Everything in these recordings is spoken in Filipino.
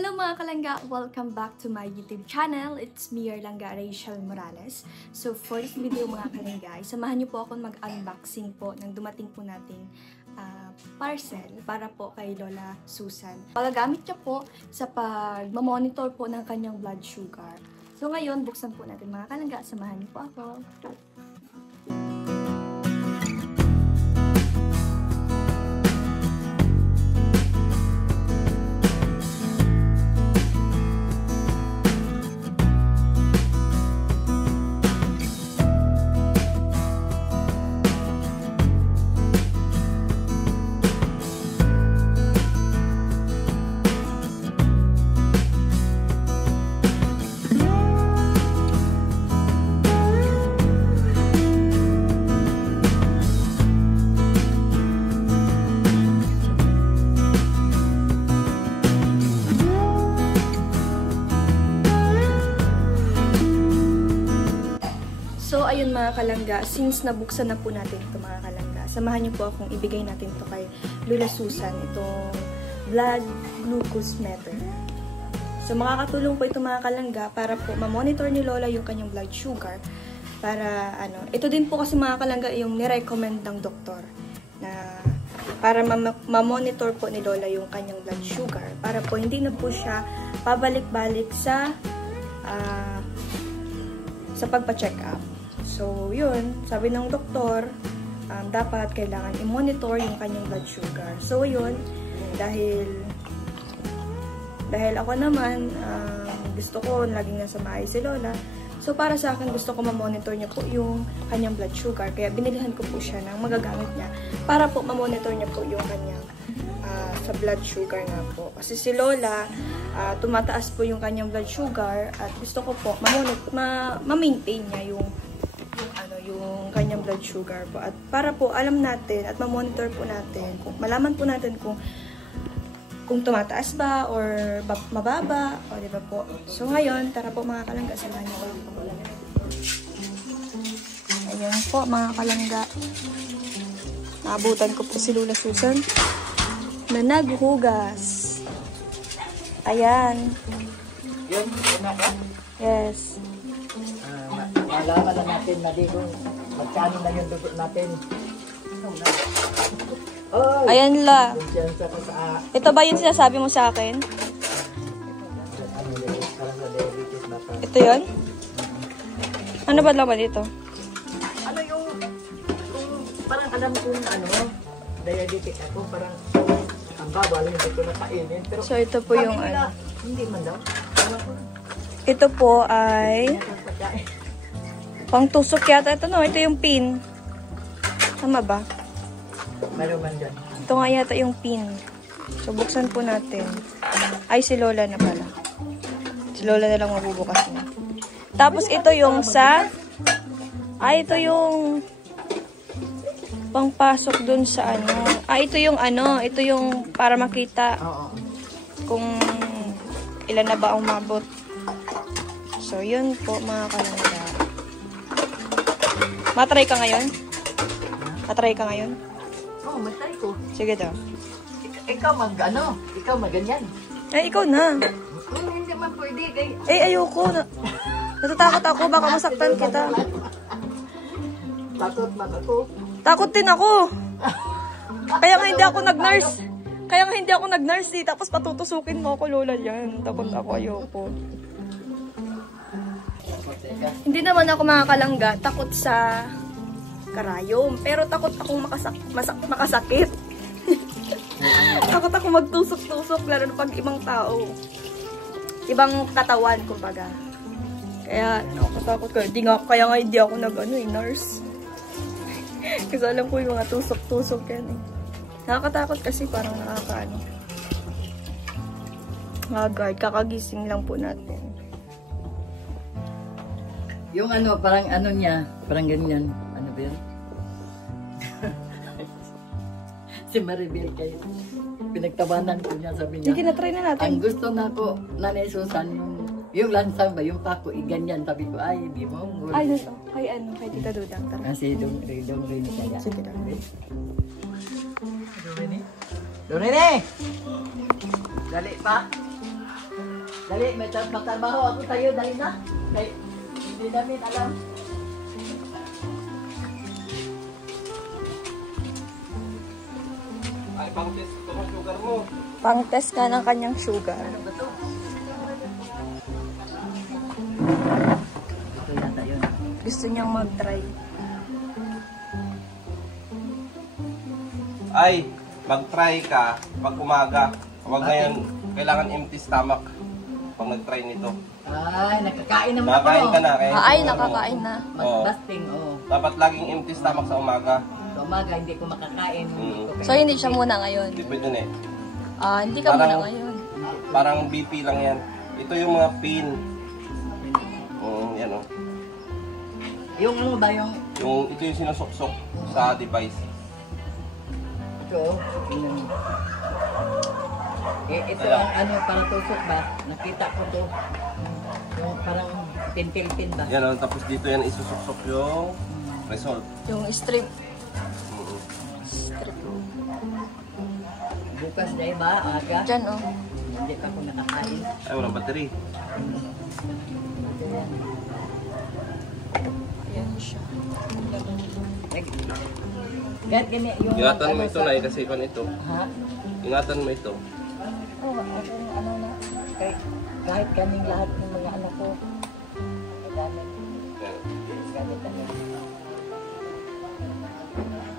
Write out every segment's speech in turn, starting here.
Hello mga kalangga! Welcome back to my YouTube channel. It's me, your langga, Rachel Morales. So for this video mga kalangga, samahan niyo po ako mag-unboxing po ng dumating po nating parcel para po kay Lola Susan. Pagagamit niya po sa pag-monitor po ng kanyang blood sugar. So ngayon, buksan po natin mga kalangga. Samahan niyo po ako. So, ayun mga kalangga, since nabuksan na po natin ito mga kalangga, samahan niyo po akong ibigay natin ito kay Lola Susan, itong blood glucose meter. So, makakatulong po ito mga kalangga para po ma-monitor ni Lola yung kanyang blood sugar. Para, ito din po kasi mga kalangga yung nirecommend ng doktor na para ma-monitor po ni Lola yung kanyang blood sugar. Para po hindi na po siya pabalik-balik sa pagpa-check up. So, yun, sabi ng doktor, dapat kailangan i-monitor yung kanyang blood sugar. So, yun, dahil ako naman, gusto ko laging nasa bahay si Lola. So, para sa akin, gusto ko ma-monitor niya po yung kanyang blood sugar. Kaya, binilihan ko po siya ng magagamit niya para po ma-monitor niya po yung kanyang sa blood sugar nga po. Kasi si Lola, tumataas po yung kanyang blood sugar at gusto ko po ma-maintain niya yung kanyang blood sugar po. At para po alam natin at ma-monitor po natin, malaman po natin kung tumataas ba or mababa, o diba po. So ngayon, tara po mga kalangga, samahan niyo po. Ayan po mga kalangga. Naabutan ko po si Lola Susan na naghugas. Ayan. Yun, na ka? Yes. Malaman na natin na di kung magkano na yung dugo natin. Oh, Ayan la. Ito ba yung sinasabi mo sa akin? Ito yun? Ano ba laman dito? Ano yung parang alam ko na diabetic ako, parang ang bawal, hindi ko na kainin. Pero So ito po yung hindi man daw. Ito po ay pangtusok yata. Ito no, ito yung pin. Tama ba? Meron man dyan. Ito nga yata yung pin. So buksan po natin. Ay, si Lola na pala. Si Lola na lang mabubukas niya. Tapos ito yung ito yung pangpasok dun sa ito yung para makita kung ilan na ba ang mabot. So, yun po mga kalangga. Matry ka ngayon? Matry ka ngayon? Oo, matry ko. Sige daw. Ikaw ikaw ganyan. Ay, ikaw na. Hindi man pwede. Ayoko. Natatakot ako, baka masaktan kita. Takot man ako. Takot din ako. Kaya nga hindi ako nag-nurse. Tapos patutusukin mo ako, Lola, yan. Takot ako, ayoko. Hindi naman ako mga kalangga takot sa karayom. Pero takot akong makasakit. Takot ako magtusok-tusok, lalo na pag ibang tao. Ibang katawan, kumbaga. Kaya, nakatakot ko. Kaya nga hindi ako nurse. Kasi alam ko yung mga tusok-tusok yan eh. Nakakatakot kasi parang guard, kakagising lang po natin. Yung parang niya, parang ganyan. Ano ba yun? Si Maribel kayo. Pinagtabanan ko niya, sabi niya. Sige, na-try na natin. Ang gusto na ko, Nanay Susan, yung lansang ba, yung pako, ganyan. Sabi ko, ay, di mo. Ay, nito. Kay Tita Dudang. Tara. Kasi dong rin kaya. Sige daw. Doon rin eh! Dali pa! Dali, may magtrabaho ako tayo. Dali na. Dali. Hindi namin alam. Ay, pang-test ito ang sugar mo. Pang-test ka ng kanyang sugar. Ano ba to? Ito yata yun. Gusto niyang mag-try. Ay, mag-try ka pag umaga. Huwag ngayon, kailangan empty stomach pag nag-try nito. Ay, nakakain naman ako. Nakakain ka na. Kaya Ay, nakakain na. Mag-fasting, oo. dapat laging empty stomach sa umaga. Sa umaga, hindi ko makakain. So, hindi siya muna ngayon. Hindi pwede na eh. Hindi ka muna ngayon. Parang BP lang yan. Ito yung mga pin. Yan o. Yung ano ba yung... Ito yung sinusuksok sa device. Ito, yung... ito Ayan. ang ano, para tusok ba? Nakita ko to. Yung parang pintil-pin ba? Yan o. Tapos dito yan isusuksok yung result. Yung strip. Mm. Strip. Bukas na iba, aga. Diyan, oh. Hindi pa ako nakakain. Ay, walang battery. Ito yan. Ayan siya. Kahit ganyan yung... Ingatan mo ano ito sa- na kasi kung ito. Ha? Ingatan mo ito. Oo, ano na. Kahit kaming lahat ng mga anak ko. Ang dami. Yan. Gamit namin.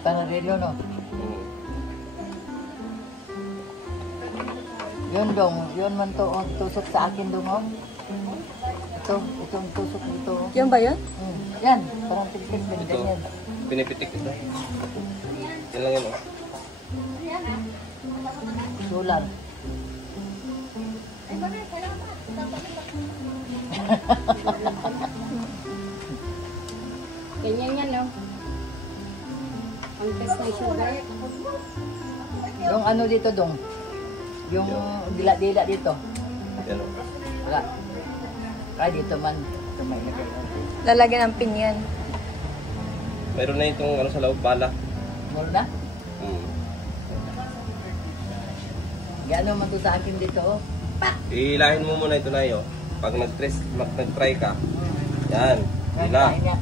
Para rin yun, no? Mm. Yun dong, yun man to, oh, tusok sa akin dong, oh. Itong tusok dito, oh. Yan ba yan? Yan, parang tigpit, Ito. ganyan. Pinipitik ito. Yan lang yan o. Sulan. Ganyan yan, no? Ang test ng sugar. Yung ano dito dong, yung dila-dila dito. Yan o. Wala. Kaya dito man, ito may lagay. Lalagyan ng pin yan. Meron na itong ano sa loob, bala. Mura na? Mm. Gaano man to sa akin dito, oh. Ihilahin mo muna ito na yun. Pag nag-try ka, yan, hila. Kain nga.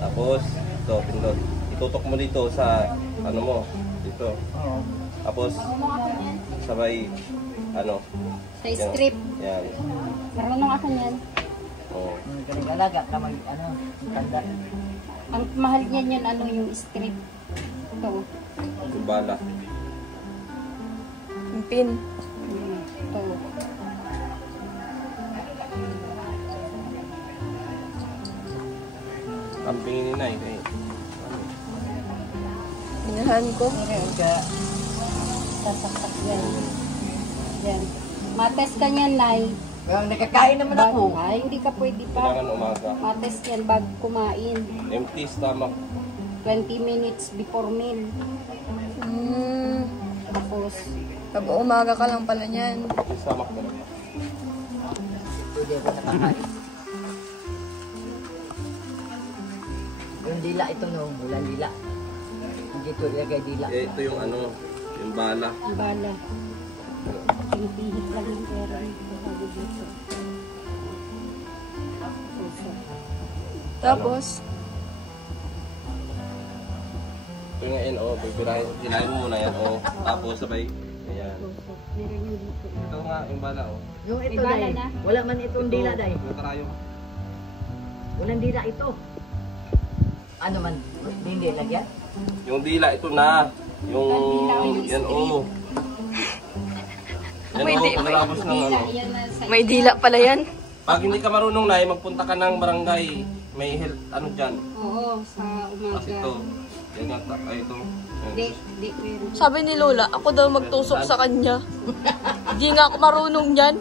Tapos, ito, pindot. Itutok mo dito sa, ano mo, dito. Oo. Tapos, sabay, ano, Sa strip. yan. Marunong ako niyan. Oo. Galing alaga ka mag, ano, tanda. Ang mahal niyan yun, ano yung strip. Ito. Yung bala. Yung pin. Ito. Kampingin ni Nay. Kaya, Inahan ko. Ngayon ka, Sasaksak yan. Yan. Matest ka niyan, Nay. yung nakakain naman ako. Ay, hindi ka pwede pa. kailangan umaga. Matest yan bago kumain. Empty stomach. 20 minutes before meal. Tapos, Pag umaga ka lang pala niyan. Empty stomach na lang. Pwede ako nakakain. Yung dila ito no, walang dila. Hindi ito ilagay dila. Eh, ito yung ano, yung bala. bala. Pinipihit lang yung pera nito bago dito. Puso. Tapos, Ito yung yan, oh, pipirahin. Hilahin mo muna yan, oh. Tapos sabay, ayan. Puso. Meron yung dito. Ito nga, yung bala, oh. Yung ito May bala dahil, na? wala man itong dila dahil. Yung karayong. Walang dila ito. Ano man, hindi lagyan? Yung dila, ito na. Yung, Dila, yung yan, oh. Yan, May oh, di- pagkatapos ng ano. Yan na sa may dila pala yan. Pag hindi ka marunong na, magpunta ka ng barangay. May health, ano dyan. Oo, sa Kasi umaga. ito, yan yata, ay ito. Di, meron. Sabi ni Lola, ako daw magtusok sa kanya. Hindi nga ako marunong yan.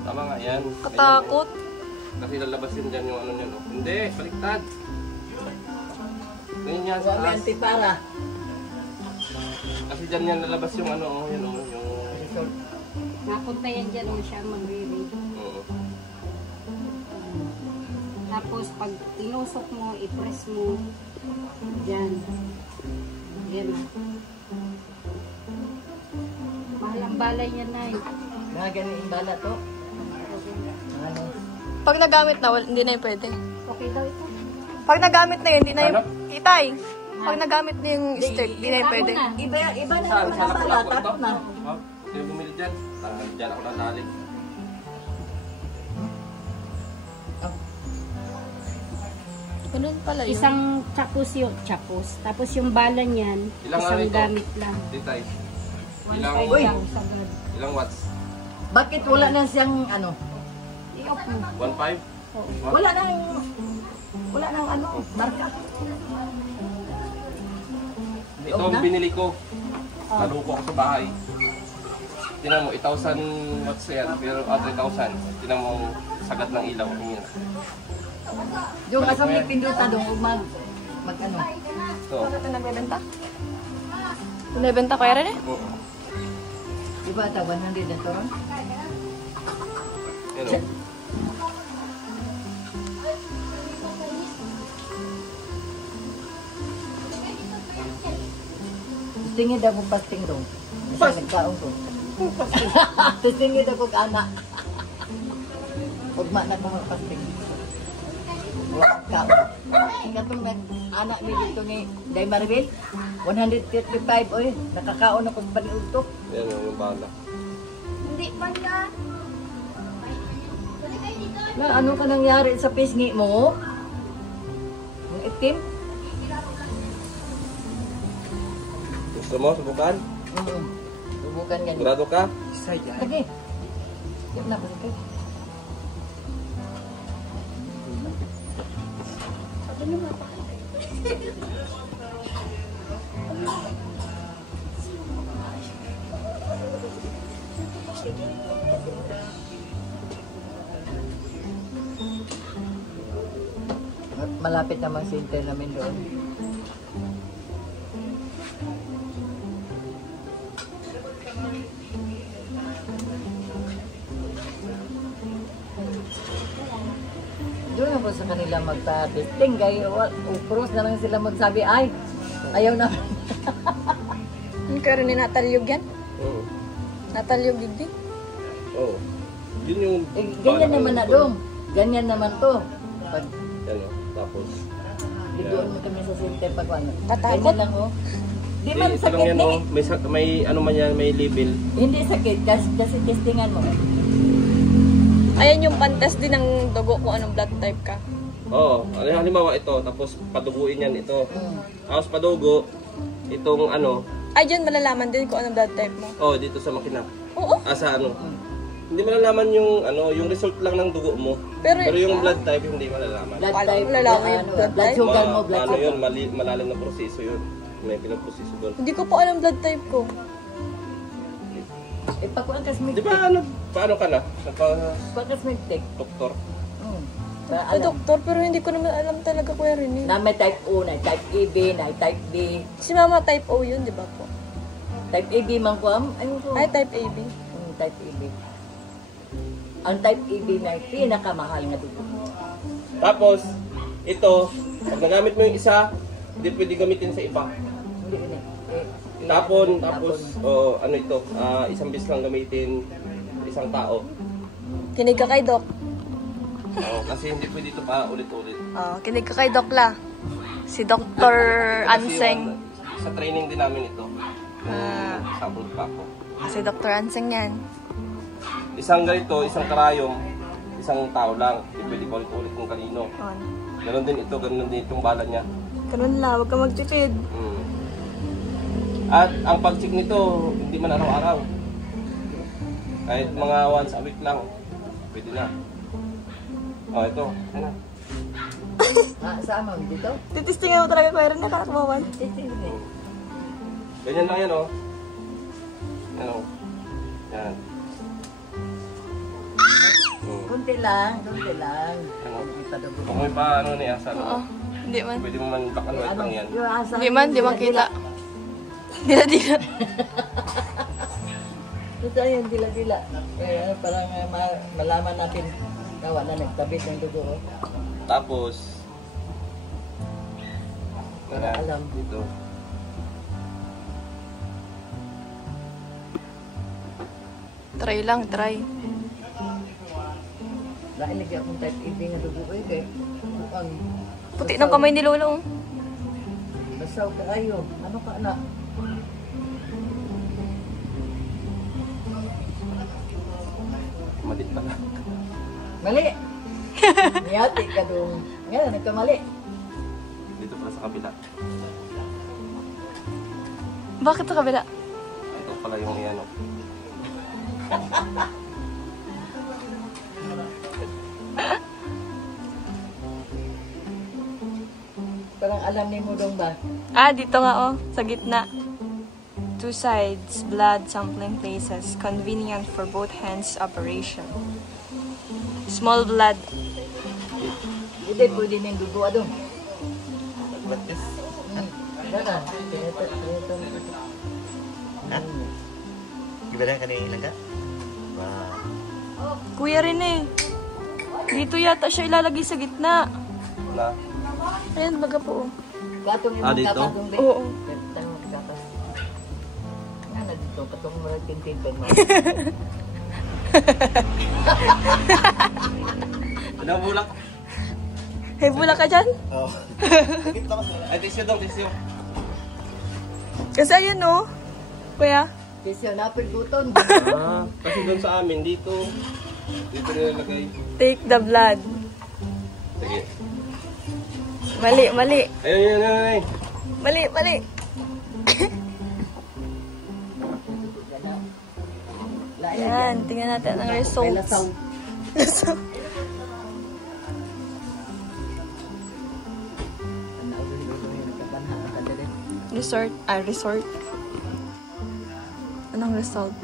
Tama nga, yan. Katakot. Ayan, oh. Kasi lalabas yun dyan yung ano nyan, oh. Hindi, baliktad. Ganyan yan sa Wala may taas. antipara. Kasi dyan yan lalabas yung ano, oh, yun, oh, yung... Napunta yan dyan o siya magre-read. Oo. Tapos pag tinusok mo, i-press mo. Dyan. Yan. Mahal ang balay yan, Nay. Mga ganun bala to. Ano? Pag nagamit na, hindi na yung pwede. Okay daw ito. Pag nagamit na yun, hindi na yung... Ano? Itay! Pag nagamit na yung stick, hindi na yung pwede. Iba na Saan? ako Saan sa ako lahat ito? na. Ha? Sino bumili dyan? Dyan ako natali. Ganun pala yun. Isang chapus yun. Chapus. Tapos yung bala niyan, Ilang isang ano ito? gamit lang. Titay. 1.5 Ilang, lang sagad. ilang watts? Bakit wala na siyang ano? I-off mo. 1.5? Wala nang ano, marka. Ito ang binili ko. Naluko ako sa bahay. Tinan mo, 1,000 watts yan. Pero 3,000. Tinan mo ang sagat ng ilaw. Tingin. Yung asam ni pinduta doon mag ano. Ito. Ito nagbebenta? Ito nagbebenta ko rin eh? Oo. Diba ata 100 na to ron? Yan o. Tingid ako pasting doon. Kasi nagkaon ko. Tingid ako anak. Ugma na ko pasting. Wala ka. Katong anak ni dito ni Day Maribel, 135 oy, nakakaon ako paniud to. Yan o, yung bala. Na ano ka nangyari sa pisngi mo? Ang itim? Gusto mo, subukan? Subukan ganyan. Sigurado ka? Lagi. Yan na, balik. Malapit naman si Intel namin doon. Doon ako sa kanila magpa-testing. Kaya cross na lang sila magsabi, ay, ayaw na. Yung karoon ni natalyog yan? Oo. Natalyog digdi? Oo. Yun yung... Ganyan naman na doon. Ganyan naman to. Pag Yan o. Tapos... doon mo kami sa center pag ano. Tatakot? Ganyan lang oh. Di man ito lang sakit yan ni. o. May ano man yan, may label. Hindi sakit kasi testingan mo. Ayan yung pan-test din ng dugo kung anong blood type ka. Oo. Halimbawa ito, tapos paduguin yan ito. Mm. Tapos padugo, itong ano, Ay, dyan malalaman din kung anong blood type mo. dito sa makina. Oo. Sa ano. Hindi malalaman yung ano, yung result lang ng dugo mo. Pero- Pero yung blood type hindi malalaman. Blood Paano type. malalaman yung ano, blood blood type? sugar mo, blood Ano sugar. yun, malalim na proseso yun. May pinag-proseso doon. Hindi ko po alam blood type ko. Pakuan kas mig Di ba ano, paano ka na? Pakas mig tek. Doktor. Para Sa doktor, pero hindi ko naman alam talaga Kuya Rene. na may type O, na type AB, na type B. Si Mama type O yun, di ba po? Type AB man ko am. Ayun ko. Ay, type AB. Type AB. Ang type AB na pinakamahal na dugo. Tapos, ito, pag nagamit mo yung isa, hindi pwede gamitin sa iba. Hindi na. Tapos, ano ito, isang bis lang gamitin isang tao. Kinig ka kay Doc. Kasi hindi pwede ito pa ulit-ulit. Kinig ka kay Doc la. Si Dr. Anseng. Sa training din namin ito. Sa abroad pa ako. Si Dr. Anseng yan. Isang ganito, isang karayom, isang tao lang. Hindi pwede pa ulit-ulit kung kanino. Ganon din ito, ganon din itong bala niya. Ganun lang, huwag ka magtipid. At ang pag-check nito, hindi man araw-araw. Kahit mga once a week lang, pwede na. Ito. Ano? Saan mo dito? Titistingan mo talaga Kuya Rene, nakakabawan. Ganyan lang yan, Yan, Yan. Kunti lang, kunti lang. Ano? Ipadugo. Kung may pa, ano ni Asa, Hindi man. pwede mo man black and white lang yan. Yung asa. Hindi man, di man kita. Dila-dila. Ito yung dila-dila. Kaya parang malaman natin na wala nagtabit ng dugo. Oh. Tapos, Para alam. Dito. Try lang, try. Nailig akong type A nga dugo ko kay ang Puti ng kamay ni Lolo. Oh. basaw ka ayo. Ano ka na? Mali pala. Mali. Niyati ka dong. Ngayon nagkamali. Dito pala sa kabila. Bakit sa kabila? Ito pala yung ano. Parang alam ni mo dong ba? Ah, dito nga oh, sa gitna. 2 sides, blood sampling places, convenient for both hands operation. Small blood. Hindi pwede nang dugo adong. What is? Dada. Ha? Gimana ka ni Langga? Kuya rin eh. Dito yata siya ilalagay sa gitna. Wala. Ayan, baga po. Oh. Katong yung Dito? kapatong din. Oo. Tanong kapas. Nga na dito, katong mga tintin mo. Ano bulak? Hey, bula ka dyan? Oo. Ay, tissue daw, tissue. Kasi ayun oh. Kuya. Kasi yung napilguton. Kasi doon sa amin, dito. Dito nilalagay. Take the blood. Sige. Mali, mali. Ayun. Mali, mali. Yan, tingnan natin ang results. Resort. Anong result?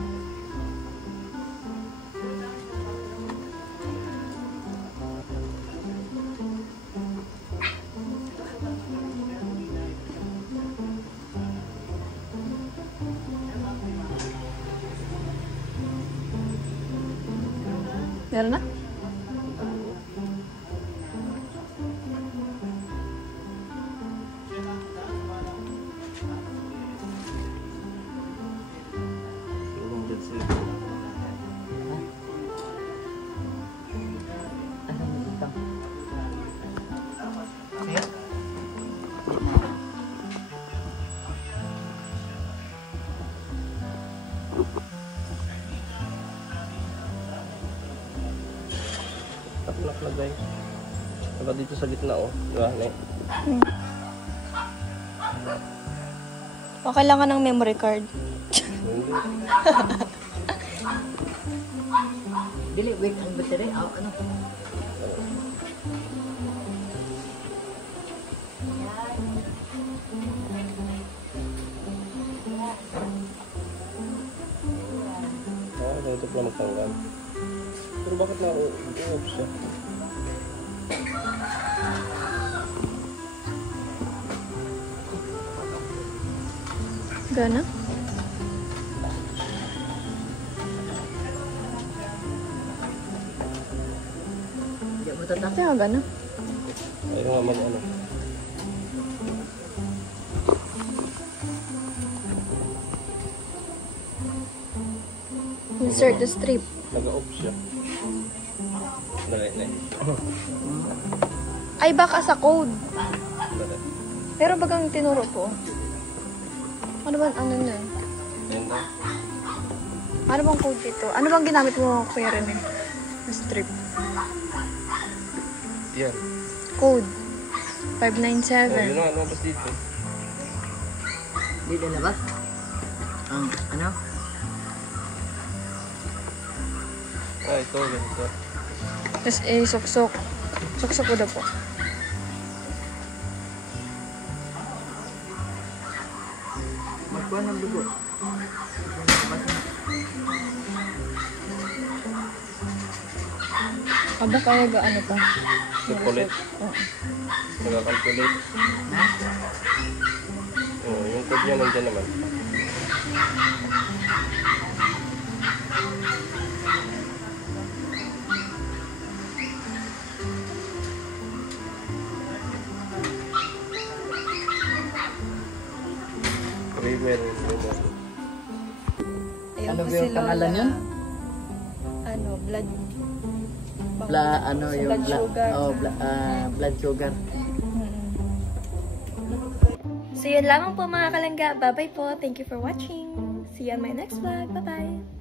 Meron na? Nakalagay. Saka dito sa gitna, oh. Diba? O, kailangan ng memory card. Dili, wait, ang battery. Ano? Ito pala magtanggal. Pero bakit na uob siya? Gana? Hindi mo tatang. Kaya gana? Ayaw nga ano. Insert the strip. Nag-off siya. Dali. Ay, baka sa code. Dali. Pero bagang tinuro po. Ano ba? Ano na? Yan na. Ano bang code dito? Ano bang ginamit mo, Kuya Rene? Strip. Yan. Code. Oh, 597. yun na. Lumabas dito. Dito na ba? Ang ano? Ah, ito. Ganito. Tapos suksok. Suksok ko na po. Magkuha ng dugo. Aba kaya ga ano pa? Calculate. Oo. Nag-calculate. Oh, yung code niya nandyan naman. Ano ba yung pangalan yun? blood. Ano Sa yung blood sugar. blood sugar. So yun lamang po mga kalangga. Bye-bye po. Thank you for watching. See you on my next vlog. Bye-bye.